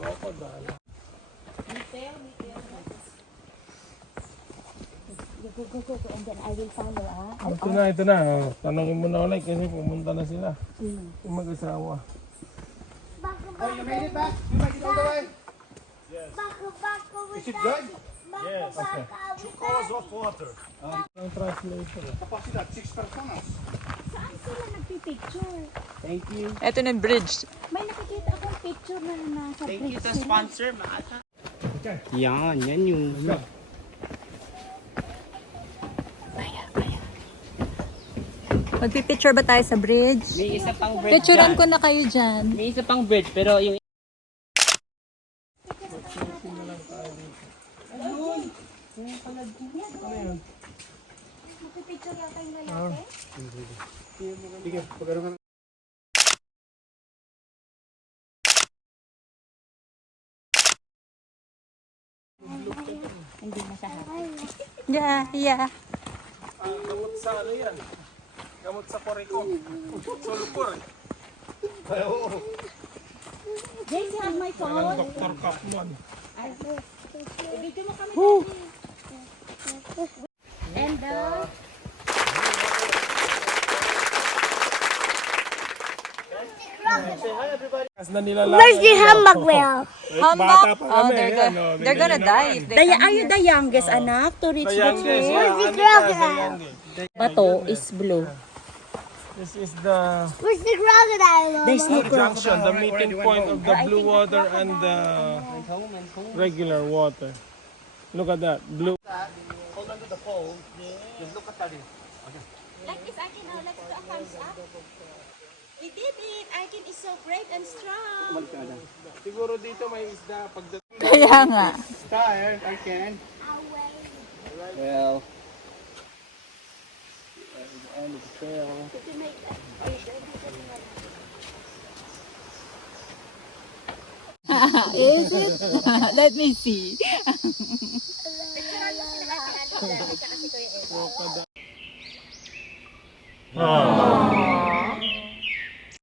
Crocodile. Go, and then I will follow, ah. Ito na. Oh. Tanongin mo na ulit kasi pumunta na sila. Yung mag-asawa. Oh, you made it back? You made it all the way? Yes. Is it good? Yes. Okay. 2 hours of water. Ang translator. Capacidad, 6 personas. Saan sila nagpipicture? Thank you. Ito na yung bridge. May nakikita akong picture na nasa Thank you bridge to sila. sponsor, Maata. Yan yung... Magpipicture ba tayo sa bridge? May isa pang bridge Picturean dyan. ko na kayo dyan. May isa pang bridge, pero yung... Magpipicture yata yung lalaki. Sige, pagkaro ka. Hindi na siya happy. Yeah. Gamot sa ano yan? Gamot sa koriko. Sulpur. James, you have my phone? Dr. Kaufman. Video mo kami, Daddy. And Where's the Hammock whale? Bata pa Oh, kami. they're, Yan, oh, they're gonna die if they Are come you here. the youngest anak to reach The the youngest, tree? yeah. the Anika, the crocodile? youngest. Bato is blue. This is the Where's the crocodile? There's no junction, the meeting point of the blue water and the regular water. Look at that, blue. Hold on to the pole. Just look at that. Like this, Akin, now let's do a thumbs up. We did it! Akin is so brave and strong. Siguro dito may isda pag Kaya nga. Tired, I can. Well... End of the trail. Is it? Let me see. Oh.